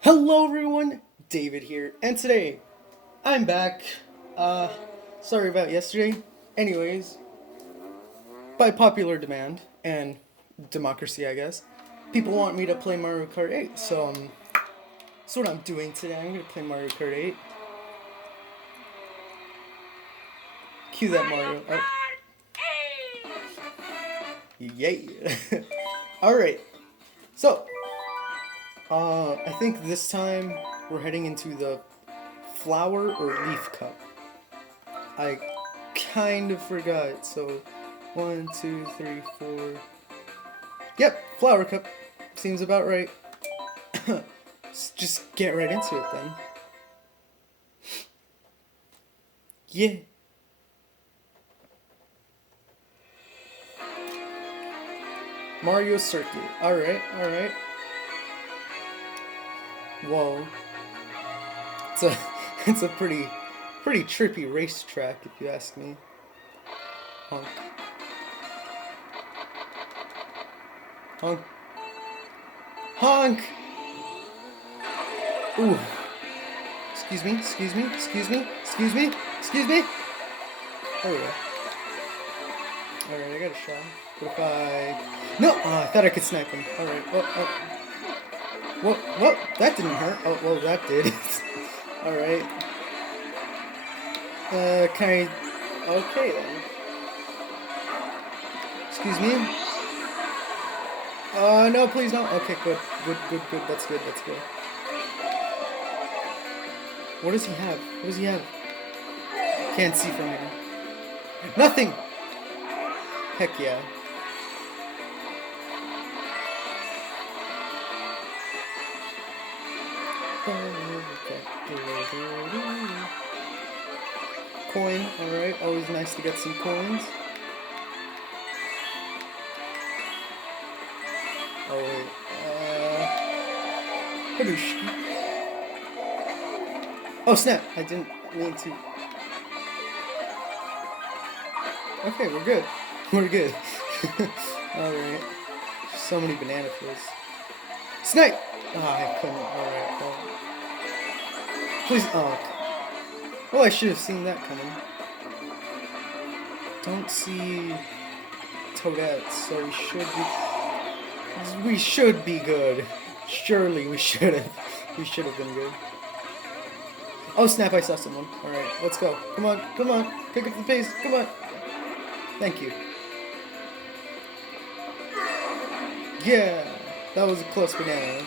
Hello everyone, David here, and today I'm back. Uh, Sorry about yesterday. Anyways, by popular demand and democracy, I guess, people want me to play Mario Kart 8, so that's what I'm doing today. I'm gonna play Mario Kart 8. Cue that Mario. Oh, yay! Alright, so, I think this time we're heading into the flower or leaf cup. I kind of forgot. So, one, two, three, four. Yep, flower cup. Seems about right. Let's just get right into it then. Yeah. Mario Circuit. Alright, alright. Whoa. It's a it's a pretty trippy racetrack if you ask me. Honk. Honk. Honk! Ooh. Excuse me, excuse me, excuse me, excuse me, excuse me. There we go. Alright, I got a shot. What if I... No! Oh, I thought I could snipe him. Alright. Oh, oh. Whoa, that didn't hurt. Oh, well, that did. Alright. Can I... Okay, then. Excuse me? No, please don't. Okay, good. Good. That's good, that's good. What does he have? What does he have? Can't see from here. Nothing! Heck yeah. Coin, alright. Always nice to get some coins. Oh wait. Habushki. Oh snap! I didn't mean to. Okay, we're good. We're good. Alright. So many banana peels. Snipe! Ah, I couldn't. Alright, well. Please. Oh. Well, I should have seen that coming. Don't see Toadette, so we should be good. Surely we should have. We should have been good. Oh snap! I saw someone. All right, let's go. Come on, come on. Pick up the pace. Come on. Thank you. Yeah, that was a close banana.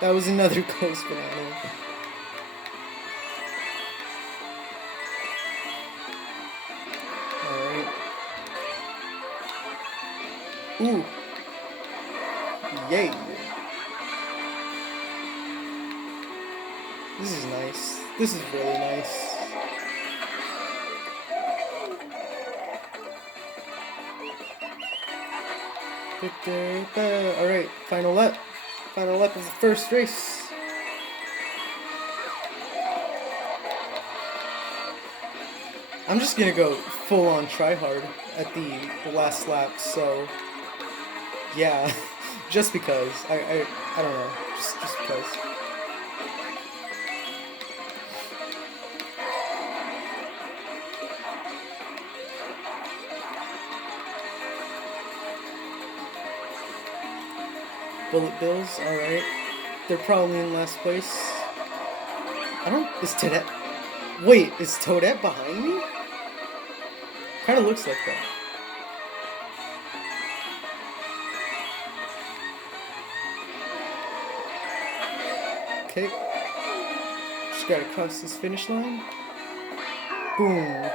That was another close banana. Alright. Ooh. Yay. This is nice. This is really nice. Alright, final lap. Final lap of the first race. I'm just gonna go full on try hard at the last lap, so yeah. Just because. I don't know. Just because. Bullet Bills, alright. They're probably in last place. I don't... Is Toadette... Wait, is Toadette behind me? Kinda looks like that. Okay. Just gotta cross this finish line. Boom.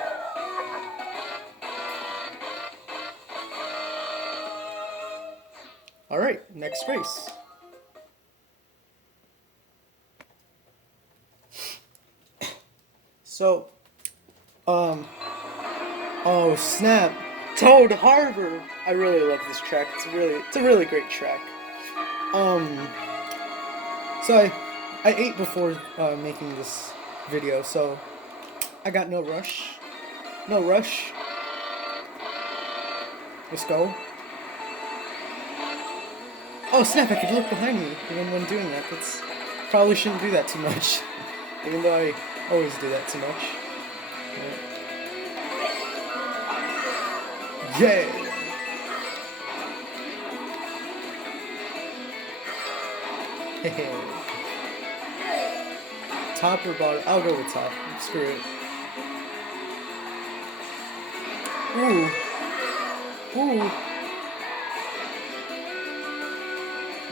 Alright, next race. So, oh snap! Toad Harbor! I really love this track. It's a really great track. So I ate before making this video, so I got no rush. No rush. Let's go. Oh snap! I could look behind me even when doing that. Probably shouldn't do that too much. Even though I always do that too much. Yeah! Top or bottom? I'll go with top. Screw it. Ooh. Ooh.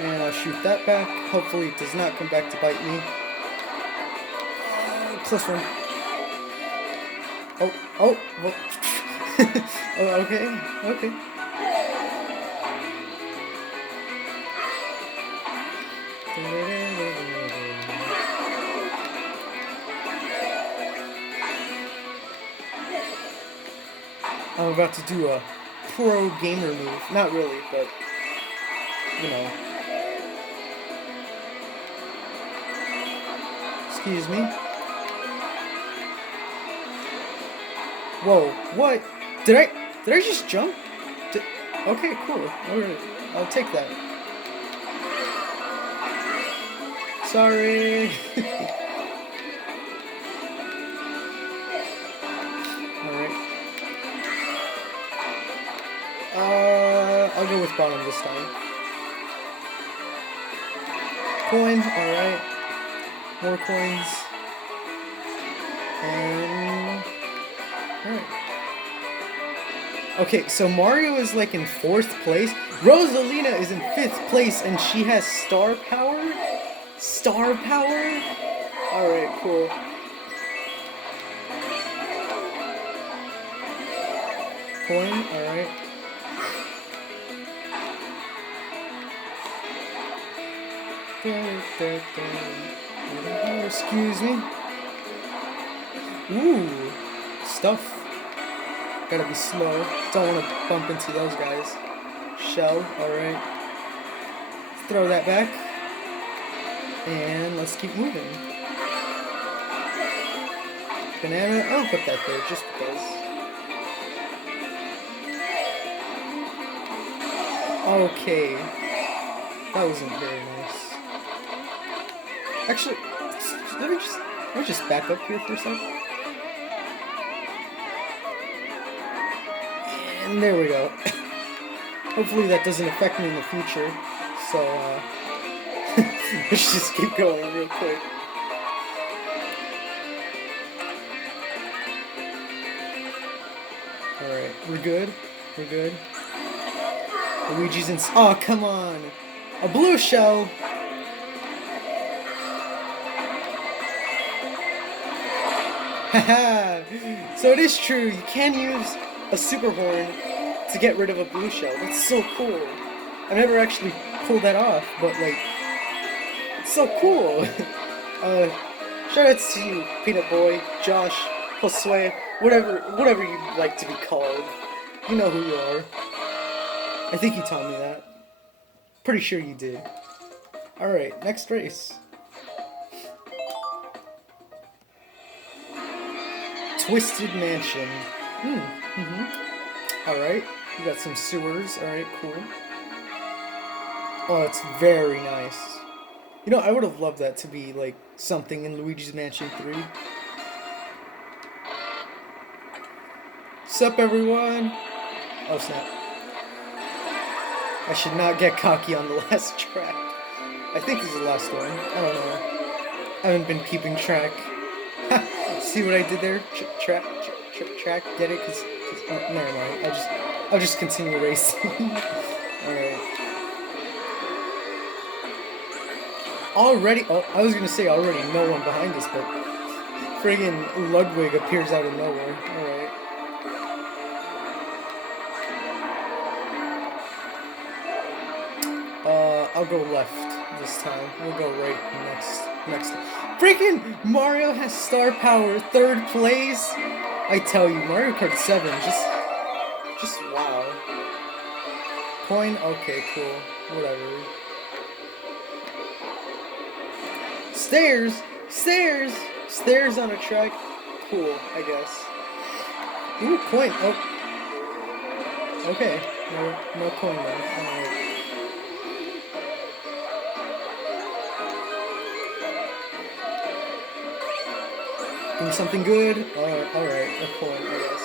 And I'll shoot that back. Hopefully it does not come back to bite me. Close one. Oh, oh, well. Oh, okay, okay. I'm about to do a pro gamer move. Not really, but, you know. Excuse me. Whoa, what? Did I just jump? Okay, cool. Alright, I'll take that. Sorry. Alright. I'll go with bottom this time. Coin, alright. More coins. And... alright. Okay, so Mario is like in 4th place. Rosalina is in 5th place and she has star power? Star power? Alright, cool. Coin, alright. Excuse me. Ooh, stuff. Gotta be slow. Don't want to bump into those guys. Shell, alright. Throw that back. And let's keep moving. Banana, I'll put that there just because. Okay. That wasn't very nice. Actually, let me just back up here for a second. And there we go. Hopefully that doesn't affect me in the future. So, let's just keep going real quick. Alright, we're good. We're good. Luigi's in... oh, come on! A blue shell! Haha! So it is true, you can use a super horn to get rid of a blue shell. That's so cool. I've never actually pulled that off, but like, it's so cool. Shoutouts to you, Peanut Boy, Josh, Josue, whatever you'd like to be called. You know who you are. I think you taught me that. Pretty sure you did. Alright, next race. Twisted Mansion. Alright, we got some sewers. Alright, cool. Oh, it's very nice. You know, I would have loved that to be, like, something in Luigi's Mansion 3. Sup, everyone? Oh, snap. I should not get cocky on the last track. I think this is the last one. I don't know. I haven't been keeping track. See what I did there? Track. Get it? Cause oh, never mind. I'll just continue racing. Alright. Already, oh, I was gonna say already no one behind us, but friggin' Ludwig appears out of nowhere. Alright. I'll go left this time. We'll go right next. Freaking Mario has star power, 3rd place. I tell you, Mario Kart 7, just wow. Coin, okay, cool, whatever. Stairs on a track, cool, I guess. Ooh, coin, oh. Okay, no coin then, alright. Give me something good. Alright, a coin, I guess.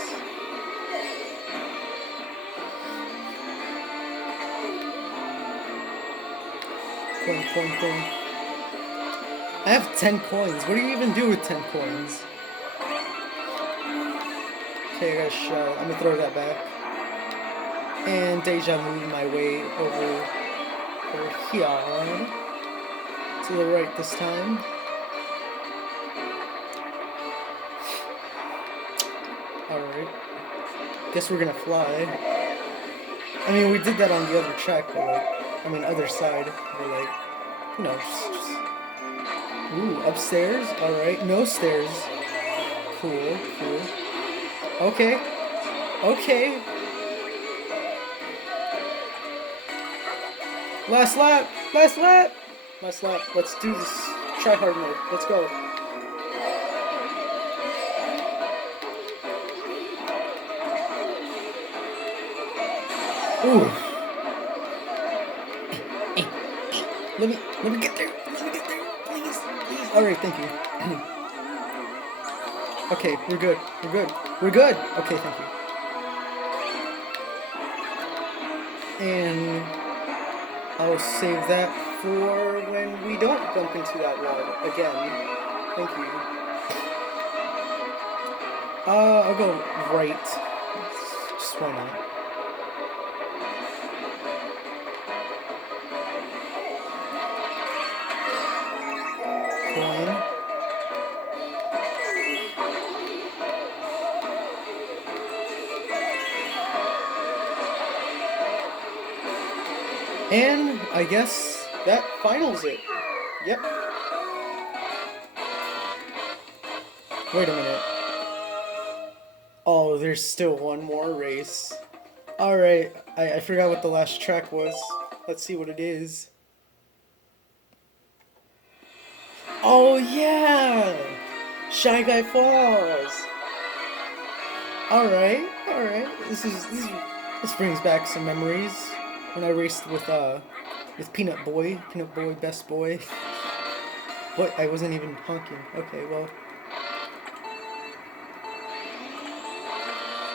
Coin. I have 10 coins. What do you even do with 10 coins? Okay, I got a shell. I'm gonna throw that back. And deja vu my way over here. To the right this time. Alright. Guess we're gonna fly. I mean, we did that on the other track, but like, other side. But like, you know, just... Ooh, upstairs? Alright, no stairs. Cool. Okay. Last lap. Let's do this. Try hard mode. Let's go. Ooh. Let me get there. Please. Alright, thank you. Okay, we're good. Okay, thank you. And I'll save that for when we don't bump into that wall again. Thank you. I'll go right. Just why not? Coin. And I guess that finals it. Yep. Wait a minute. Oh, there's still one more race. Alright, I forgot what the last track was. Let's see what it is. Oh yeah! Shy Guy Falls! Alright. This brings back some memories. When I raced with Peanut Boy, best boy. What? I wasn't even honking. Okay, well.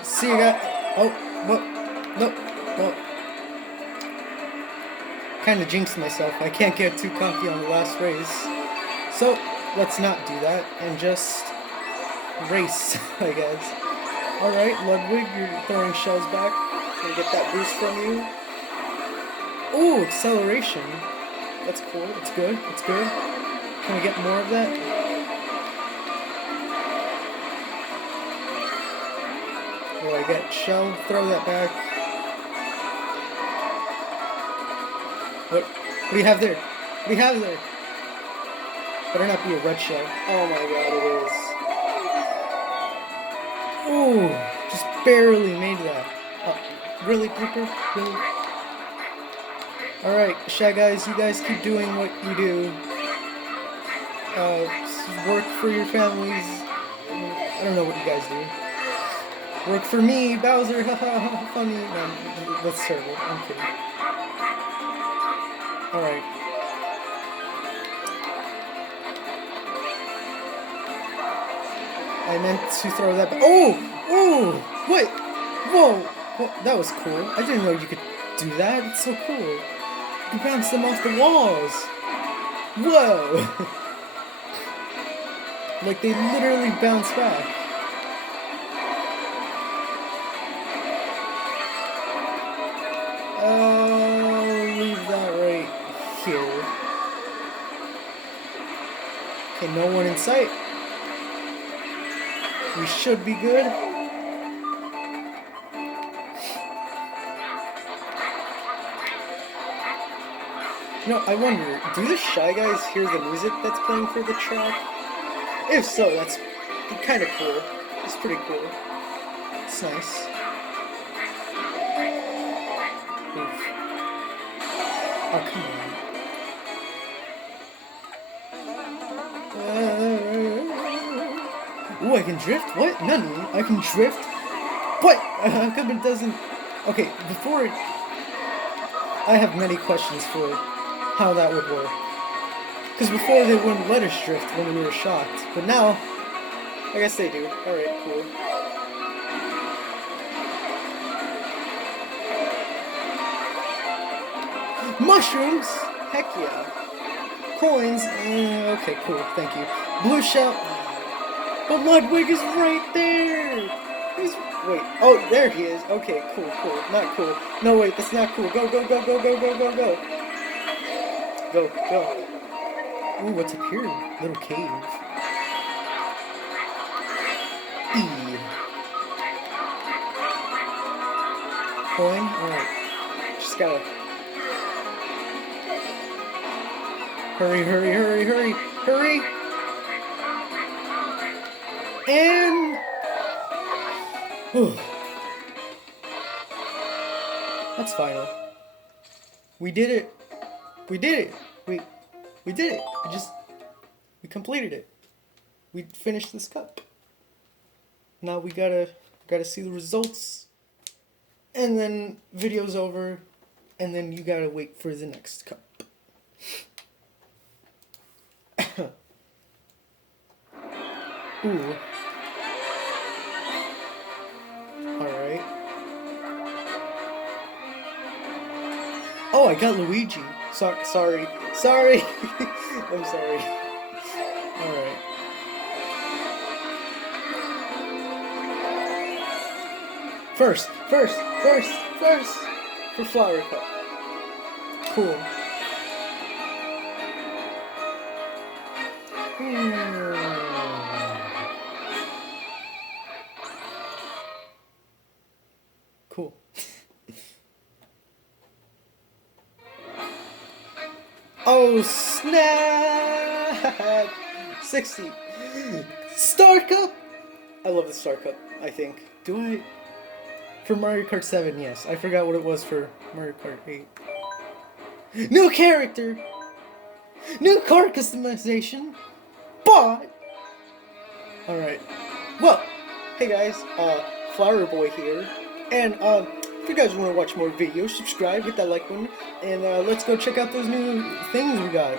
See you guys. Oh, what? No. Kinda jinxed myself. I can't get too cocky on the last race. So, let's not do that and just race, I guess. Alright, Ludwig, you're throwing shells back. Gonna get that boost from you. Ooh, acceleration. That's cool. It's good. Can we get more of that? Oh, I got shell. Throw that back. What do you have there? Better not be a red shell. Oh my god, it is. Ooh, just barely made that. Oh, really, Blooper? Really? Alright, Shy Guys, you guys keep doing what you do. Work for your families. I don't know what you guys do. Work for me, Bowser, haha, funny. No, that's terrible, I'm kidding. Alright. I meant to throw that back. Oh! Wait! Whoa! That was cool. I didn't know you could do that. It's so cool. You bounced them off the walls. Whoa! Like they literally bounce back. Leave that right here. Okay, no one in sight. We should be good. You know, I wonder, do the Shy Guys hear the music that's playing for the track? If so, that's kind of cool. It's pretty cool. It's nice. Oof. Oh, come on. Ooh, I can drift? What? Nani? I can drift? What? How come it doesn't... Okay, before... I have many questions for how that would work. Because before they wouldn't let us drift when we were shocked. But now, I guess they do. Alright, cool. Mushrooms? Heck yeah. Coins? Okay, cool, thank you. Blue shell. But Ludwig is right there! Wait, oh, there he is. Okay, cool, cool. Not cool. No, wait, that's not cool. Go, go, go, go, go, go, go, go. Go, go. Ooh, what's up here? Little cave. E. Coin? Alright. Just gotta... Hurry, hurry, hurry, hurry, hurry! And... That's final. We did it. We did it. We did it. We completed it. We finished this cup. Now we gotta see the results. And then video's over. And then you gotta wait for the next cup. Ooh. Alright. Oh, I got Luigi. Sorry. Sorry. I'm sorry. Alright. First. For Flower Cup. Cool. Cool. Oh snap! 60. Star Cup! I love the Star Cup, I think. Do I? For Mario Kart 7, yes. I forgot what it was for Mario Kart 8. New character! New car customization! But... Alright. Well, hey guys, Flower Boy here. And, if you guys want to watch more videos, subscribe, hit that like button, and let's go check out those new things we got.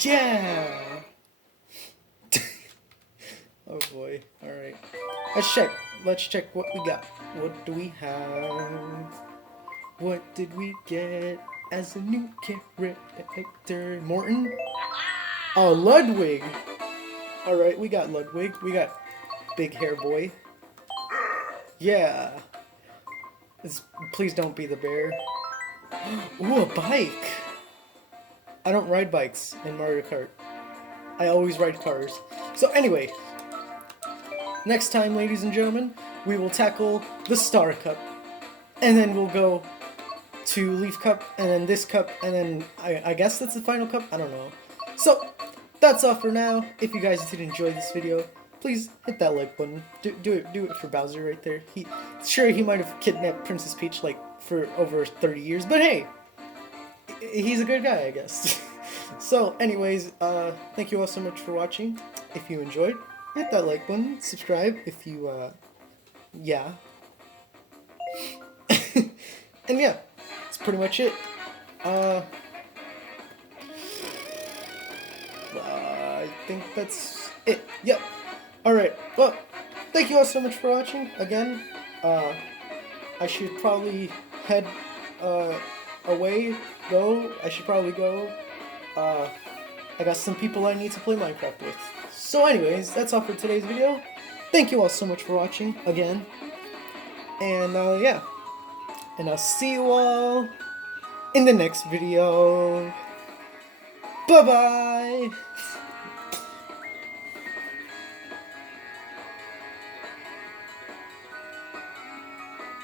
Yeah! Oh boy, alright. Let's check what we got. What do we have? What did we get as a new character? Morton? Oh, Ludwig! Alright, we got Ludwig. We got Big Hair Boy. Yeah. Please don't be the bear. Ooh, a bike! I don't ride bikes in Mario Kart. I always ride cars. So anyway, next time, ladies and gentlemen, we will tackle the Star Cup. And then we'll go to Leaf Cup, and then this cup, and then I guess that's the final cup? I don't know. So, that's all for now. If you guys did enjoy this video, please hit that like button. Do it for Bowser right there. He might have kidnapped Princess Peach like for over 30 years, but hey, he's a good guy, I guess. So, anyways, thank you all so much for watching. If you enjoyed, hit that like button, subscribe if you yeah. And yeah, that's pretty much it. I think that's it. Yep. Alright, well, thank you all so much for watching. Again, I should probably head away, I should probably go. I got some people I need to play Minecraft with. So anyways, that's all for today's video. Thank you all so much for watching, again. And, yeah. And I'll see you all in the next video. Bye-bye!